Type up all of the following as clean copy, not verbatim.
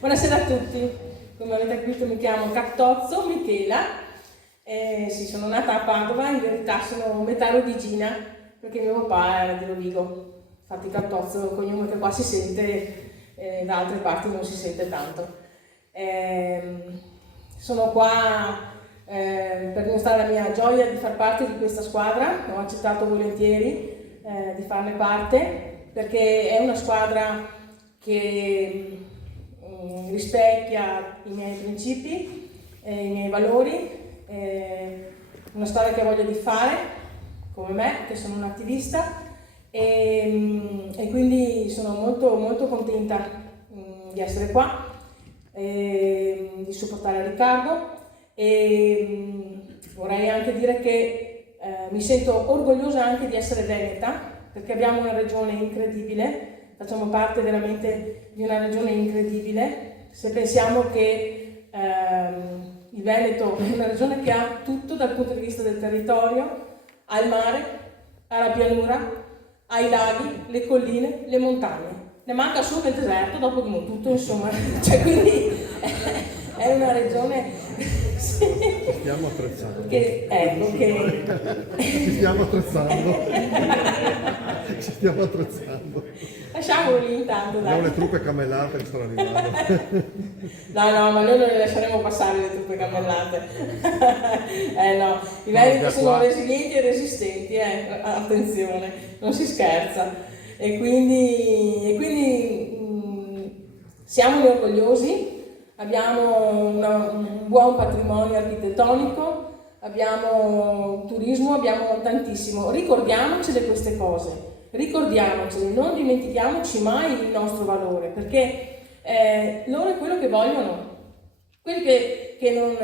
Buonasera a tutti, come avete capito mi chiamo Cattozzo Michela, sì, sono nata a Padova, in verità sono metà rodigina perché mio papà era di Rovigo, infatti Cattozzo è un cognome che qua si sente, da altre parti non si sente tanto. Sono qua per dimostrare la mia gioia di far parte di questa squadra, ho accettato volentieri di farne parte perché è una squadra che rispecchia i miei principi, i miei valori, una squadra che ho voglia di fare come me, che sono un attivista e quindi sono molto, molto contenta di essere qua, di supportare Riccardo. E vorrei anche dire che mi sento orgogliosa anche di essere veneta perché abbiamo una regione incredibile, facciamo parte veramente di una regione incredibile. Se pensiamo che il Veneto è una regione che ha tutto dal punto di vista del territorio, ha il mare, ha la pianura, ha i laghi, le colline, le montagne. Ne manca solo il deserto, dopo di non tutto, insomma. Cioè, quindi è una regione... Stiamo attrezzando. Ci stiamo attrezzando. Ci stiamo attrezzando. Lasciamolo lì intanto, dai. Abbiamo le truppe cammellate che stanno arrivando. No, ma noi non le lasceremo passare le truppe cammellate. No, i veneti sono resilienti e resistenti, attenzione, non si scherza. E quindi siamo orgogliosi. Abbiamo un buon patrimonio architettonico, abbiamo turismo, abbiamo tantissimo. Ricordiamocele queste cose, ricordiamocele, non dimentichiamoci mai il nostro valore, perché loro è quello che vogliono, quelli che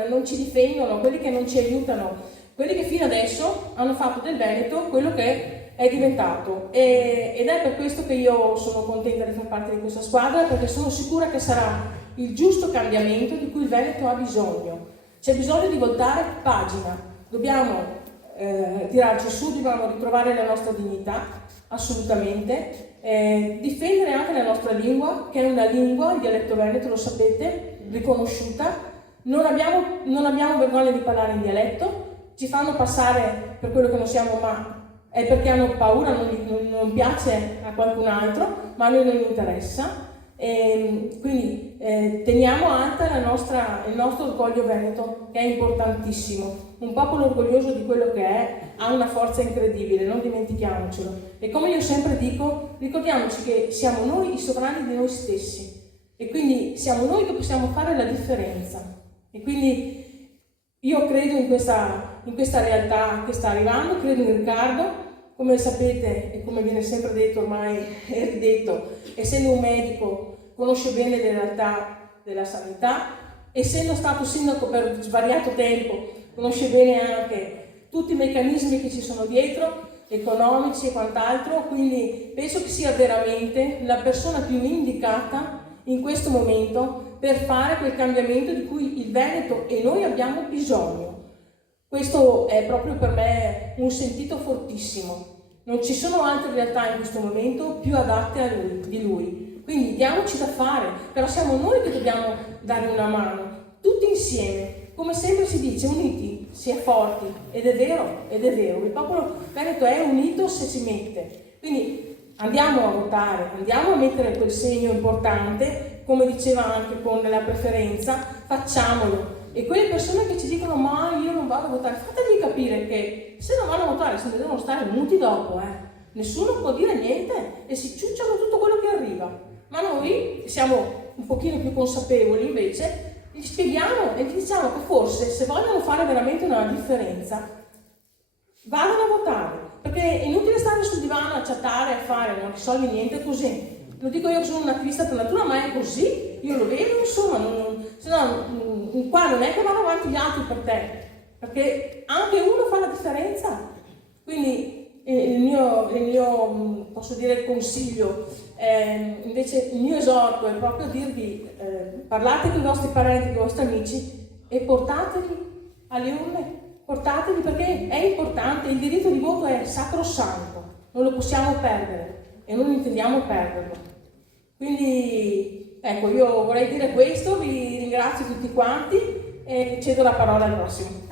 non ci difendono, quelli che non ci aiutano, quelli che fino adesso hanno fatto del Veneto quello che è diventato. Ed è per questo che io sono contenta di far parte di questa squadra, perché sono sicura che sarà il giusto cambiamento di cui il Veneto ha bisogno. C'è bisogno di voltare pagina, dobbiamo tirarci su, dobbiamo ritrovare la nostra dignità, assolutamente, difendere anche la nostra lingua, che è una lingua, il dialetto veneto, lo sapete, riconosciuta. Non abbiamo vergogna di parlare in dialetto, ci fanno passare per quello che non siamo, ma è perché hanno paura, non piace a qualcun altro, ma a noi non interessa. Quindi teniamo alta il nostro orgoglio veneto, che è importantissimo. Un popolo orgoglioso di quello che è ha una forza incredibile, non dimentichiamocelo. E come io sempre dico, ricordiamoci che siamo noi i sovrani di noi stessi e quindi siamo noi che possiamo fare la differenza. E quindi io credo in questa realtà che sta arrivando, credo in Riccardo. Come sapete e come viene sempre detto, ormai è ridetto, essendo un medico conosce bene le realtà della sanità, essendo stato sindaco per svariato tempo conosce bene anche tutti i meccanismi che ci sono dietro, economici e quant'altro, quindi penso che sia veramente la persona più indicata in questo momento per fare quel cambiamento di cui il Veneto e noi abbiamo bisogno. Questo è proprio per me un sentito fortissimo. Non ci sono altre realtà in questo momento più adatte di lui. Quindi diamoci da fare, però siamo noi che dobbiamo dare una mano, tutti insieme. Come sempre si dice, uniti si è forti, ed è vero, il popolo veneto è unito se si mette. Quindi andiamo a votare, andiamo a mettere quel segno importante, come diceva anche con la preferenza, facciamolo. E quelle persone che ci dicono ma io non vado a votare, fategli capire che se non vanno a votare se ne devono stare muti dopo, nessuno può dire niente e si ciucciano tutto quello che arriva. Ma noi siamo un pochino più consapevoli invece, gli spieghiamo e gli diciamo che forse se vogliono fare veramente una differenza vadano a votare, perché è inutile stare sul divano a chattare, a fare, non risolvi niente così. Lo dico io che sono un attivista per natura, ma è così, io lo vedo, insomma, se no, qua non è che vanno avanti gli altri per te, perché anche uno fa la differenza. Quindi il mio posso dire consiglio, invece il mio esorto è proprio dirvi, parlate con i vostri parenti, con i vostri amici e portateli alle urne, portateli perché è importante, il diritto di voto è sacrosanto, non lo possiamo perdere e non intendiamo perderlo. Quindi ecco, io vorrei dire questo, vi ringrazio tutti quanti e cedo la parola al prossimo.